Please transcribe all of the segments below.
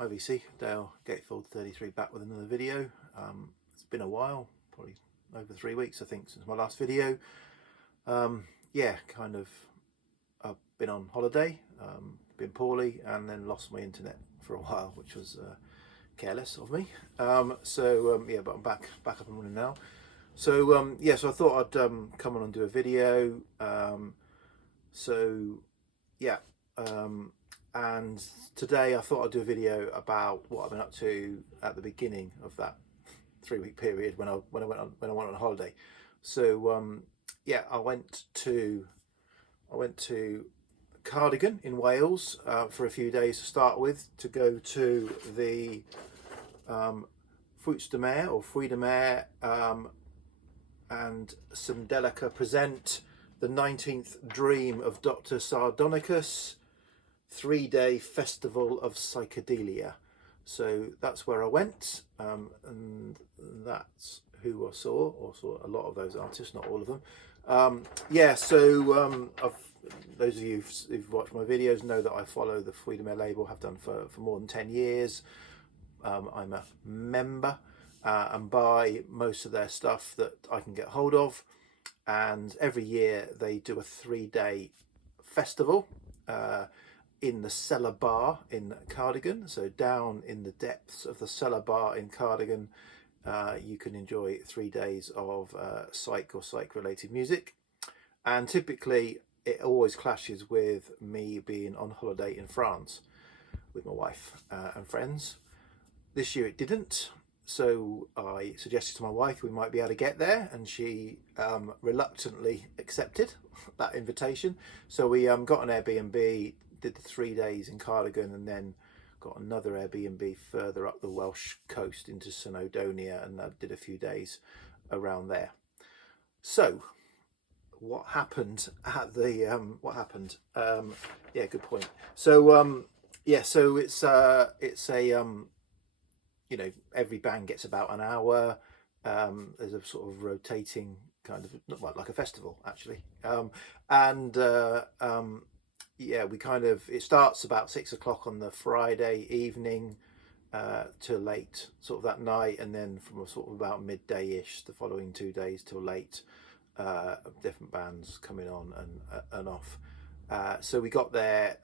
IVC, Dale Gatefold 33, back with another video. It's been a while, probably over 3 weeks I think since my last video. Yeah, kind of I've been on holiday, been poorly, and then lost my internet for a while, which was careless of me. Yeah, but I'm back up and running now. So yeah, so I thought I'd come on and do a video. And today I thought I'd do a video about what I've been up to at the beginning of that 3-week period when I went on holiday. So yeah, I went to Cardigan in Wales for a few days to start with, to go to the Fruits de Mer or Fruits de Mer and Sandelica present the 19th Dream of Dr. Sardonicus 3-day festival of psychedelia. So that's where I went, and that's who I saw, or saw a lot of those artists, not all of them. Yeah, so those of you who've watched my videos know that I follow the Fruits de Mer label, have done for more than 10 years. I'm a member and buy most of their stuff that I can get hold of, and every year they do a 3-day festival in the Cellar Bar in Cardigan. So down in the depths of the Cellar Bar in Cardigan, you can enjoy 3 days of psych or psych related music, and typically it always clashes with me being on holiday in France with my wife and friends. This year it didn't, so I suggested to my wife we might be able to get there, and she reluctantly accepted that invitation. So we got an Airbnb, did the 3 days in Cardigan, and then got another Airbnb further up the Welsh coast into Snowdonia, and I did a few days around there. So what happened at the yeah, good point. So yeah, so it's a you know, every band gets about an hour. There's a sort of rotating kind of, well, like a festival actually, yeah, we kind of, it starts about 6 o'clock on the Friday evening till late sort of that night, and then from a sort of about midday-ish the following 2 days till late, different bands coming on and off. So we got there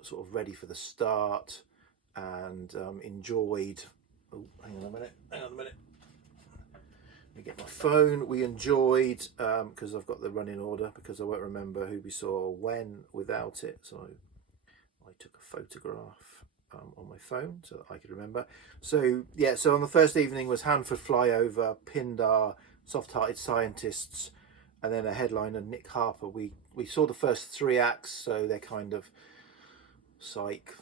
sort of ready for the start, and enjoyed, oh, hang on a minute, let me get my phone. We enjoyed, because I've got the running order, because I won't remember who we saw when without it, so I took a photograph on my phone so that I could remember. So yeah, so on the first evening was Hanford Flyover, Pindar, Soft Hearted Scientists, and then a headliner, Nick Harper. We saw the first 3 acts, so they're kind of psych,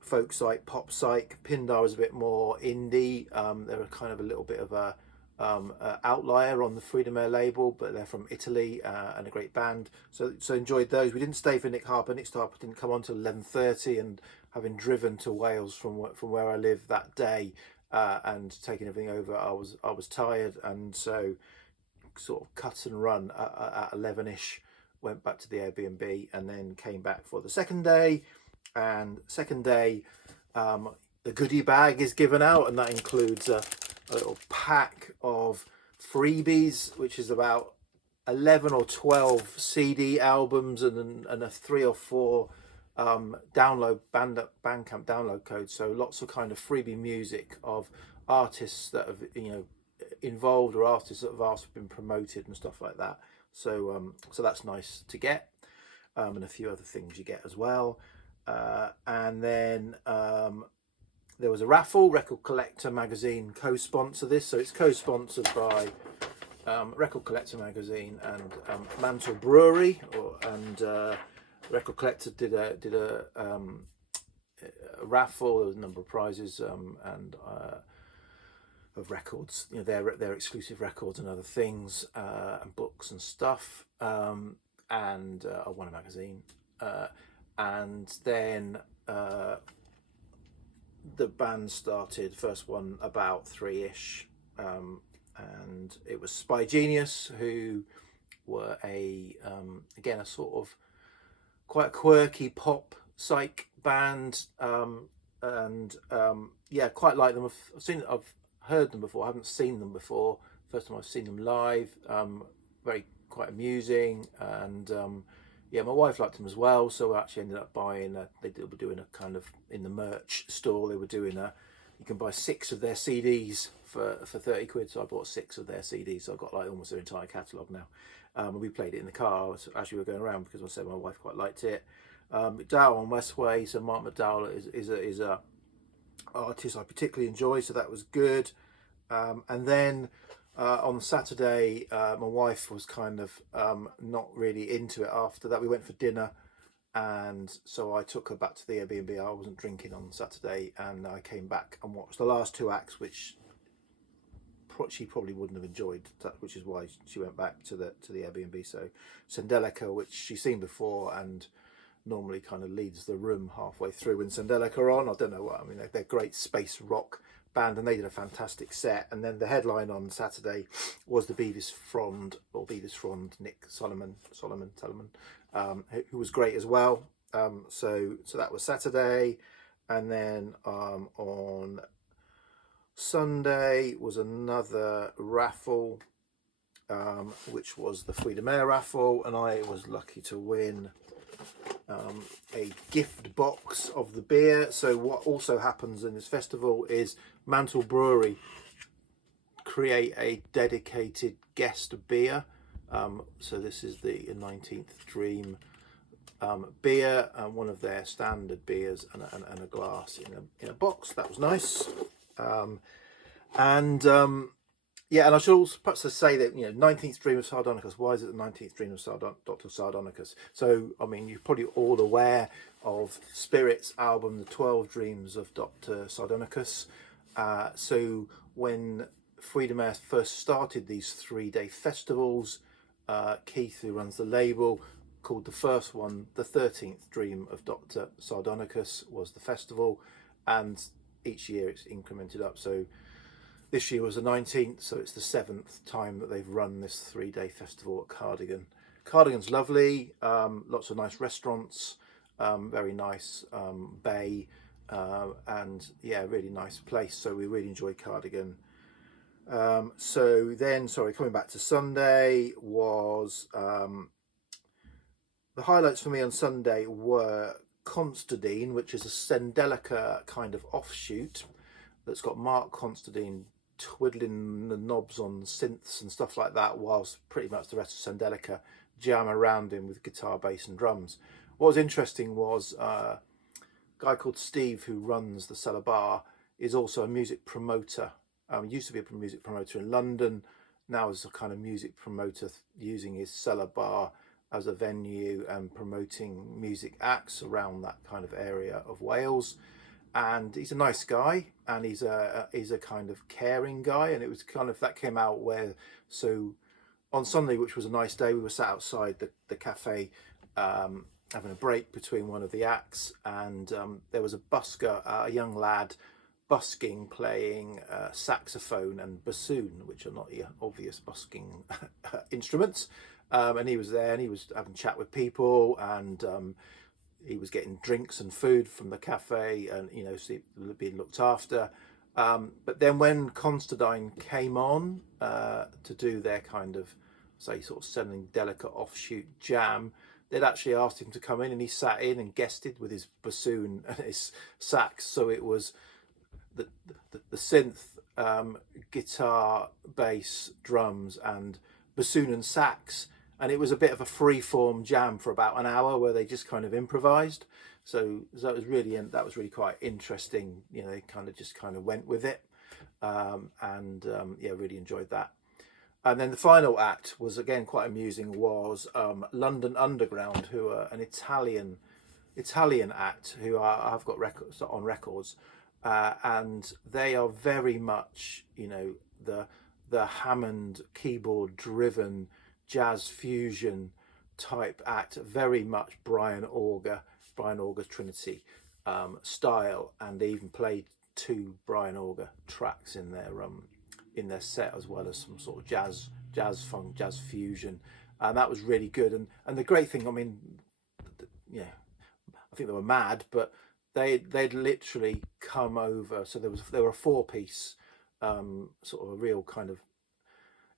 folk psych, pop psych. Pindar is a bit more indie. They're kind of a little bit of a outlier on the Fruits de Mer label, but they're from Italy and a great band. So enjoyed those. We didn't stay for Nick Harper. Nick Harper didn't come on till 11:30, and having driven to Wales from where I live that day and taking everything over, I was tired, and so sort of cut and run at 11ish. Went back to the Airbnb and then came back for the second day. And second day, the goodie bag is given out, and that includes a little pack of freebies, which is about 11 or 12 CD albums and a 3 or 4 Bandcamp download codes. So lots of kind of freebie music of artists that have, you know, involved, or artists that have also been promoted and stuff like that. So so that's nice to get, and a few other things you get as well. And then there was a raffle. Record Collector magazine co-sponsor this, so it's co-sponsored by Record Collector magazine and Mantle Brewery, and Record Collector did a raffle. There was a number of prizes and of records, you know, their exclusive records and other things, and books and stuff, and I won a magazine, and then the band started. First one about 3ish, and it was Spy Genius, who were again a sort of quite a quirky pop psych band, and yeah, quite like them. I've heard them before. I haven't seen them before. First time I've seen them live. Very quite amusing, and yeah, my wife liked them as well. So I actually ended up buying. They were doing a kind of in the merch store. They were doing a. You can buy 6 of their CDs for 30 quid. So I bought 6 of their CDs. So I've got like almost their entire catalogue now. And we played it in the car as we were going around because I said my wife quite liked it. McDowell on Westway. So Mark McDowell is a artist I particularly enjoy. So that was good. And then on Saturday, my wife was kind of not really into it. After that, we went for dinner. And so I took her back to the Airbnb. I wasn't drinking on Saturday, and I came back and watched the last 2 acts, which she probably wouldn't have enjoyed, which is why she went back to the Airbnb. So Sendelica, which she's seen before and normally kind of leads the room halfway through when Sendelica are on. I don't know what I mean. They're great space rock band, and they did a fantastic set. And then the headline on Saturday was the Beavis Frond Nick Solomon, who was great as well. So that was Saturday, and then on Sunday was another raffle, which was the Freedom Air raffle, and I was lucky to win a gift box of the beer. So what also happens in this festival is Mantle Brewery create a dedicated guest beer. So this is the 19th Dream beer, one of their standard beers, and a glass in a box. That was nice. Yeah, and I should also perhaps say that, 19th Dream of Sardonicus. Why is it the 19th Dream of Dr. Sardonicus? So, I mean, you're probably all aware of Spirit's album, The 12 Dreams of Dr. Sardonicus. So when Freedom Air first started these 3-day festivals, Keith, who runs the label, called the first one The 13th Dream of Dr. Sardonicus was the festival, and each year it's incremented up. So this year was the 19th, so it's the 7th time that they've run this 3-day festival at Cardigan. Cardigan's lovely, lots of nice restaurants, very nice bay, and yeah, really nice place. So we really enjoyed Cardigan. So then, coming back to Sunday was the highlights for me on Sunday were Constantine, which is a Sendelica kind of offshoot that's got Mark Constantine twiddling the knobs on synths and stuff like that, whilst pretty much the rest of Sendelica jam around him with guitar, bass and drums. What was interesting was a guy called Steve, who runs the Cellar Bar, is also a music promoter. Used to be a music promoter in London, now is a kind of music promoter using his Cellar Bar as a venue and promoting music acts around that kind of area of Wales. And he's a nice guy, and he's a kind of caring guy. And it was kind of, that came out where, so on Sunday, which was a nice day, we were sat outside the cafe having a break between one of the acts, and there was a busker, a young lad busking, playing saxophone and bassoon, which are not the obvious busking instruments. And he was there, and he was having a chat with people, and he was getting drinks and food from the cafe, and being looked after. But then when Constantine came on to do their kind of, say, sort of selling delicate offshoot jam, they'd actually asked him to come in, and he sat in and guested with his bassoon and his sax. So it was the synth, guitar, bass, drums, and bassoon and sax. And it was a bit of a free-form jam for about an hour where they just kind of improvised. So that was really quite interesting. They kind of went with it, yeah, really enjoyed that. And then the final act was again quite amusing. Was London Underground, who are an Italian act who I've got on records, and they are very much the Hammond keyboard driven jazz fusion type act, very much Brian Auger's Trinity style, and they even played 2 Brian Auger tracks in their set, as well as some sort of jazz funk, jazz fusion, and that was really good. And the great thing, I mean, I think they were mad, but they'd literally come over. So there were a four-piece, sort of a real kind of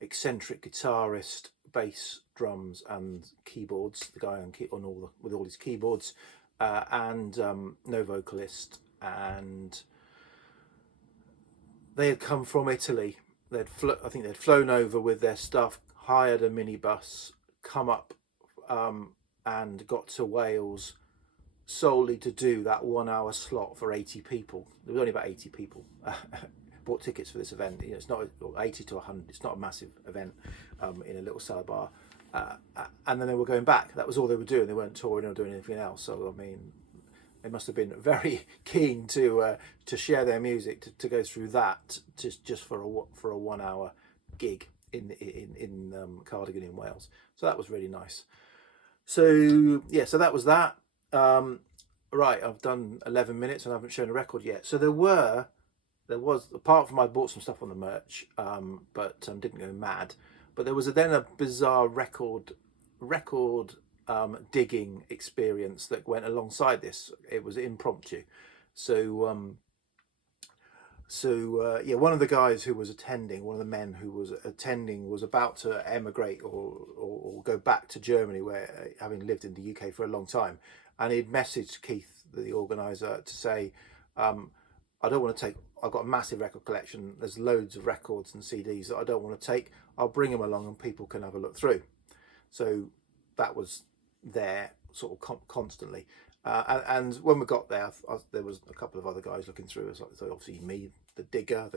eccentric guitarist, bass, drums, and keyboards. The guy on with all his keyboards, and no vocalist. And they had come from Italy. I think they'd flown over with their stuff, hired a minibus, come up, and got to Wales solely to do that 1 hour slot for 80 people. There was only about 80 people bought tickets for this event. You know, it's not 80 to 100. It's not a massive event in a little salad bar. And then they were going back. That was all they were doing. They weren't touring or doing anything else. So I mean, they must have been very keen to share their music, to go through that just for a 1 hour gig in Cardigan in Wales. So that was really nice. So yeah, so that was that. Right, I've done 11 minutes and I haven't shown a record yet. So there was, apart from I bought some stuff on the merch, but didn't go mad. But there was then a bizarre record digging experience that went alongside this. It was impromptu. So yeah, one of the guys who was attending, one of the men who was attending, was about to emigrate or go back to Germany, where having lived in the UK for a long time, and he'd messaged Keith, the organizer, to say, I don't want to take, I've got a massive record collection, there's loads of records and CDs that I don't want to take, I'll bring them along and people can have a look through. So that was there sort of constantly. And when we got there, there was a couple of other guys looking through. So obviously me, the digger,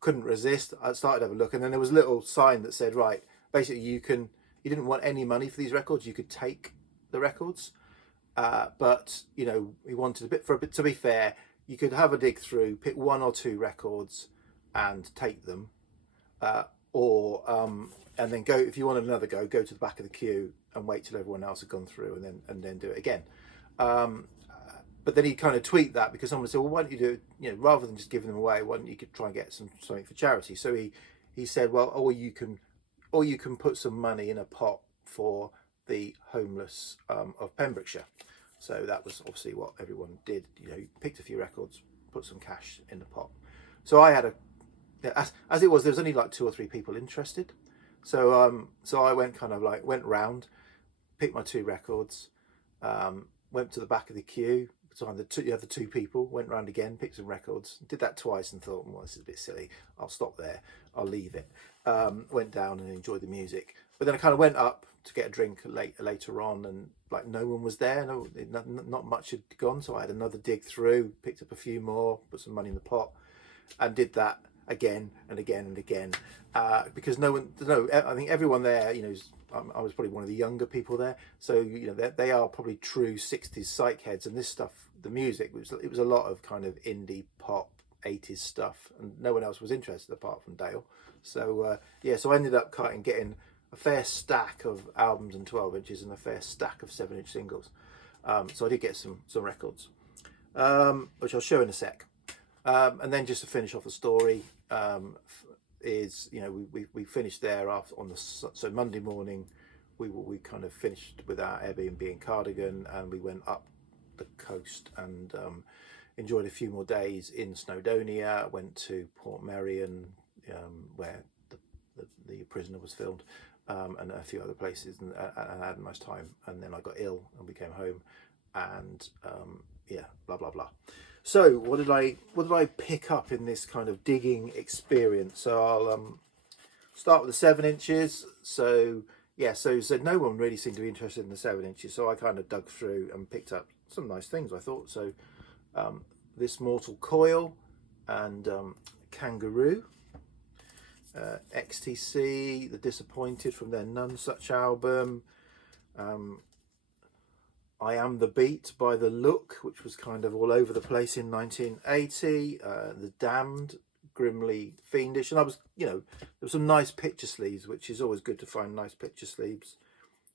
couldn't resist. I started to have a look, and then there was a little sign that said, right, basically you didn't want any money for these records, you could take the records, but you know, we wanted to be fair, you could have a dig through, pick one or two records and take them, and then go, if you wanted another go to the back of the queue and wait till everyone else had gone through and then do it again. But then he kind of tweaked that, because someone said, well, why don't you do it, you know, rather than just giving them away, why don't you try and get something for charity? So he said, well, or you can put some money in a pot for the homeless of Pembrokeshire. So that was obviously what everyone did. You know, picked a few records, put some cash in the pot. So I had as it was, there was only like 2 or 3 people interested. So I went round, picked my 2 records, went to the back of the queue, behind the other 2 people, went round again, picked some records, did that twice and thought, well, this is a bit silly, I'll stop there, I'll leave it. Went down and enjoyed the music. But then I kind of went up to get a drink later on, and like no one was there, not much had gone. So I had another dig through, picked up a few more, put some money in the pot, and did that again and again and again, because I think everyone there, you know, I was probably one of the younger people there, so you know they are probably true 60s psych heads, and this stuff, the music, it was a lot of kind of indie pop 80s stuff, and no one else was interested apart from Dale. So yeah, so I ended up getting a fair stack of albums and 12 inches and a fair stack of 7-inch singles. So I did get some records, which I'll show in a sec. And then just to finish off the story, is, you know, we finished there so Monday morning we kind of finished with our Airbnb in Cardigan, and we went up the coast and enjoyed a few more days in Snowdonia, went to Portmeirion, where the Prisoner was filmed, and a few other places, and I had a nice time. And then I got ill and we came home, and yeah, blah blah blah. So what did I pick up in this kind of digging experience? So I'll start with the 7 inches. So yeah, so no one really seemed to be interested in the 7 inches, so I kind of dug through and picked up some nice things, I thought. So This Mortal Coil and Kangaroo, XTC, The Disappointed from their None Such album, I Am the Beat by The Look, which was kind of all over the place in 1980, The Damned, Grimly Fiendish, and I was, you know, there were some nice picture sleeves, which is always good to find nice picture sleeves.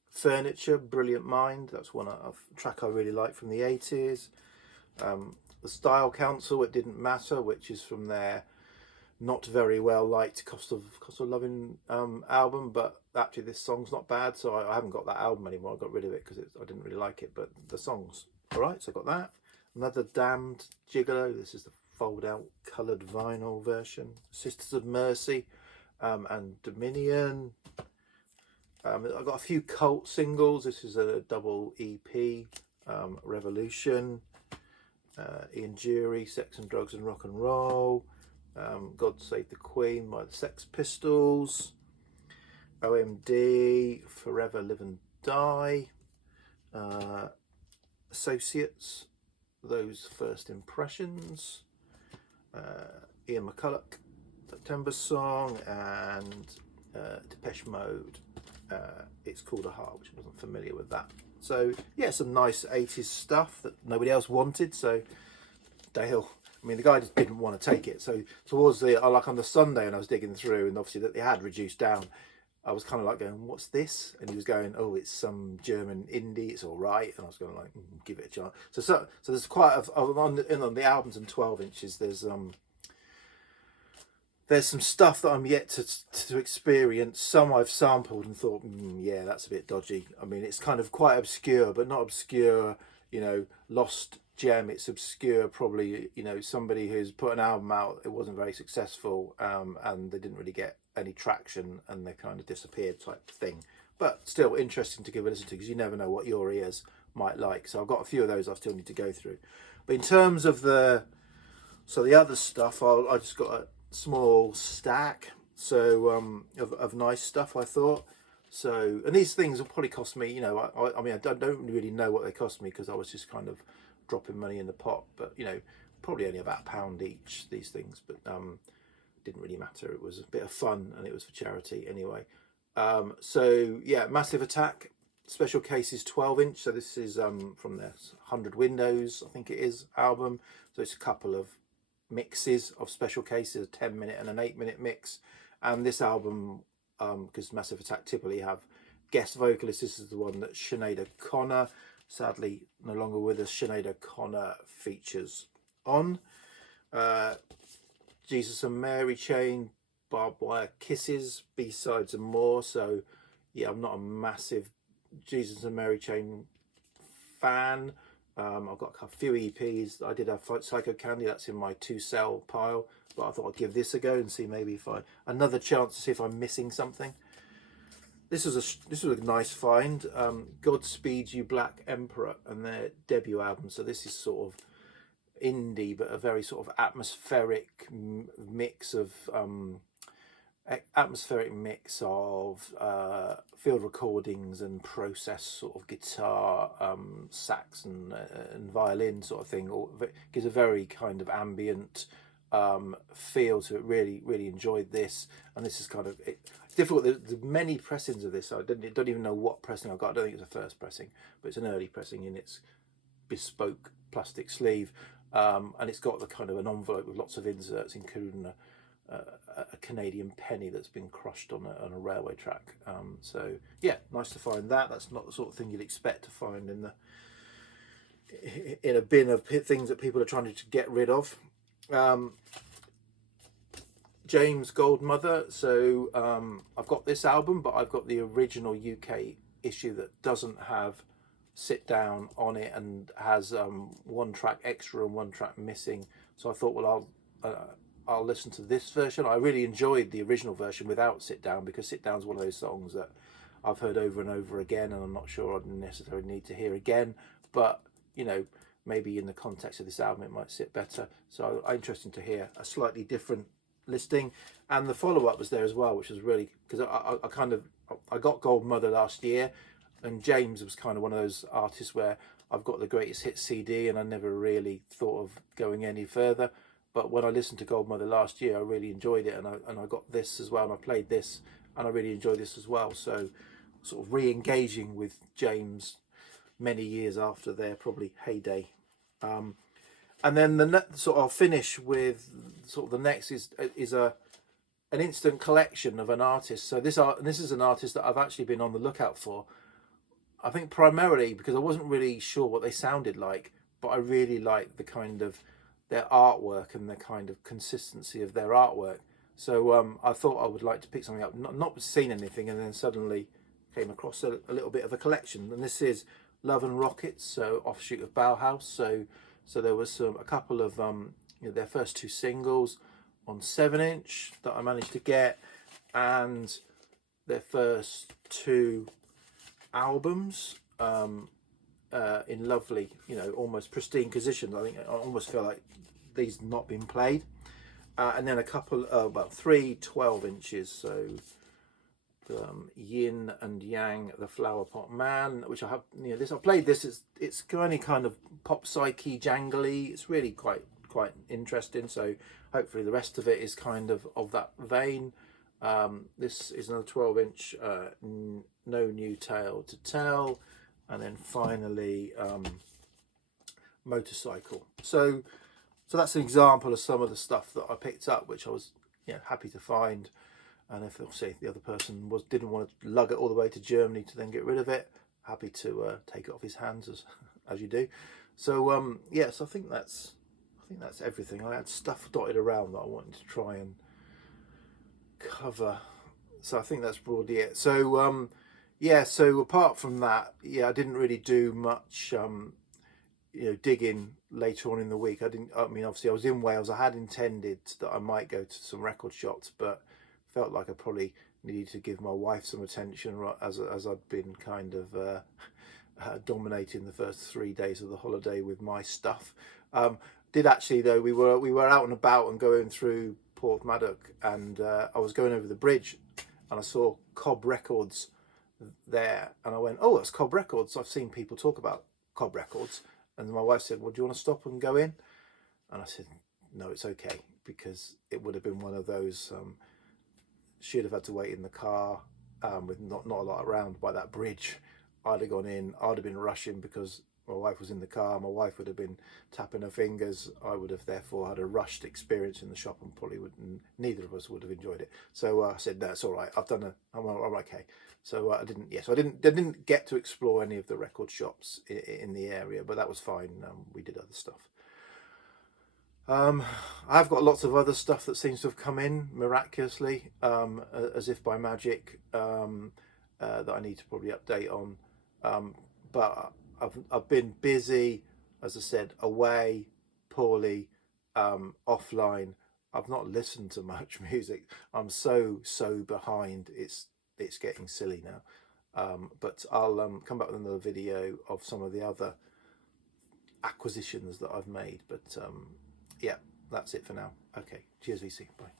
Furniture, Brilliant Mind, that's a track I really like from the 80s. The Style Council, It Didn't Matter, which is from their not very well liked Cost of Loving album, but actually this song's not bad, so I haven't got that album anymore. I got rid of it because I didn't really like it, but the song's all right, so I got that. Another Damned Gigolo. This is the fold out coloured vinyl version. Sisters of Mercy and Dominion. I've got a few cult singles. This is a double EP. Revolution, Ian Dury, Sex and Drugs and Rock and Roll, God Save the Queen by the Sex Pistols, OMD, Forever Live and Die, Associates, Those First Impressions, Ian McCulloch, September Song, and Depeche Mode, It's Called a Heart, which I wasn't familiar with that. So yeah, some nice 80s stuff that nobody else wanted, so Dale, I mean, the guy just didn't want to take it. So towards the, like on the Sunday, and I was digging through, and obviously that they had reduced down, I was kind of like going, what's this? And he was going, oh, it's some German indie, it's all right. And I was going like, give it a chance. So there's quite on the albums and 12 inches, there's some stuff that I'm yet to experience. Some I've sampled and thought, yeah, that's a bit dodgy. I mean, it's kind of quite obscure, but not obscure, you know, lost gem. It's obscure, probably, you know, somebody who's put an album out, it wasn't very successful, and they didn't really get any traction, and they kind of disappeared type thing. But still interesting to give a listen to, because you never know what your ears might like. So I've got a few of those I still need to go through. But in terms of the other stuff, I just got a small stack of nice stuff, I thought. So, and these things will probably cost me, you know, I mean, I don't really know what they cost me, because I was just kind of dropping money in the pot, but you know, probably only about £1 each, these things, but didn't really matter. It was a bit of fun, and it was for charity anyway. So yeah, Massive Attack Special Cases 12 inch. So this is from their 100 Windows, I think it is, album. So it's a couple of mixes of Special Cases, a 10-minute and an 8-minute mix. And this album, because Massive Attack typically have guest vocalists, this is the one that Sinead O'Connor, sadly no longer with us, Sinead O'Connor features on. Jesus and Mary Chain, Barbed Wire Kisses, B-sides and more. So yeah, I'm not a massive Jesus and Mary Chain fan. I've got a few EPs. I did have Psycho Candy, that's in my 2-cell pile, but I thought I'd give this a go and see maybe if another chance to see if I'm missing something. This was a nice find. Godspeed You Black Emperor, and their debut album. So this is sort of indie, but a very sort of atmospheric mix of field recordings and processed sort of guitar, sax and violin sort of thing. Gives a very kind of ambient feel to it. Really enjoyed this, and this is kind of it's difficult. There's many pressings of this. So I don't even know what pressing I got. I don't think it's a first pressing, but it's an early pressing in its bespoke plastic sleeve, and it's got the kind of an envelope with lots of inserts, including a Canadian penny that's been crushed on a railway track. So yeah, nice to find that. That's not the sort of thing you'd expect to find in a bin of things that people are trying to get rid of. James Goldmother. So I've got this album, but I've got the original UK issue that doesn't have Sit Down on it, and has 1 track extra and 1 track missing. So I thought, well, I'll listen to this version. I really enjoyed the original version without Sit Down, because Sit Down's one of those songs that I've heard over and over again, and I'm not sure I'd necessarily need to hear again. But you know, maybe in the context of this album, it might sit better. So interesting to hear a slightly different listing. And the follow-up was there as well, which was really, because I got Goldmother last year, and James was kind of one of those artists where I've got the greatest hits CD, and I never really thought of going any further. But when I listened to Goldmother last year, I really enjoyed it, and I got this as well, and I played this, and I really enjoyed this as well. So sort of re-engaging with James many years after their probably heyday. And then I'll finish with sort of the next is an instant collection of an artist. So this is an artist that I've actually been on the lookout for. I think primarily because I wasn't really sure what they sounded like, but I really liked the kind of their artwork and the kind of consistency of their artwork. So I thought I would like to pick something up, not seen anything, and then suddenly came across a little bit of a collection. And this is Love and Rockets, so offshoot of Bauhaus. So So there was a couple of their first two singles on 7" that I managed to get, and their first two albums in lovely, almost pristine condition. I think I almost feel like these not been played. And then a couple, three 12". So Yin and Yang, the Flower Pot Man, which I have, I played this. It's kind of pop psyche jangly. It's really quite interesting. So hopefully the rest of it is kind of that vein. This is another 12". No New Tale to Tell, and then finally Motorcycle. So that's an example of some of the stuff that I picked up, which I was happy to find. And if say the other person didn't want to lug it all the way to Germany to then get rid of it, happy to take it off his hands as you do. So so I think that's everything. I had stuff dotted around that I wanted to try and cover. So I think that's broadly it. So so apart from that, I didn't really do much digging later on in the week. Obviously I was in Wales. I had intended that I might go to some record shops, but felt like I probably needed to give my wife some attention, as I'd been kind of dominating the first 3 days of the holiday with my stuff. Did actually though, we were out and about and going through Porthmadog, and I was going over the bridge and I saw Cobb Records there, and I went, oh, that's Cobb Records. I've seen people talk about Cobb Records. And my wife said, well, do you want to stop and go in? And I said, no, it's okay, because it would have been one of those, she'd have had to wait in the car with not a lot around by that bridge. I'd have gone in, I'd have been rushing because my wife was in the car, my wife would have been tapping her fingers. I would have therefore had a rushed experience in the shop, and probably neither of us would have enjoyed it. So I said, no, it's all right, I'm okay. So I didn't get to explore any of the record shops in the area, but that was fine. We did other stuff. I've got lots of other stuff that seems to have come in miraculously, as if by magic, that I need to probably update on. But I've been busy, as I said, away, poorly, offline. I've not listened to much music. I'm so behind. It's getting silly now. But I'll come back with another video of some of the other acquisitions that I've made. But that's it for now. Okay, cheers VC, bye.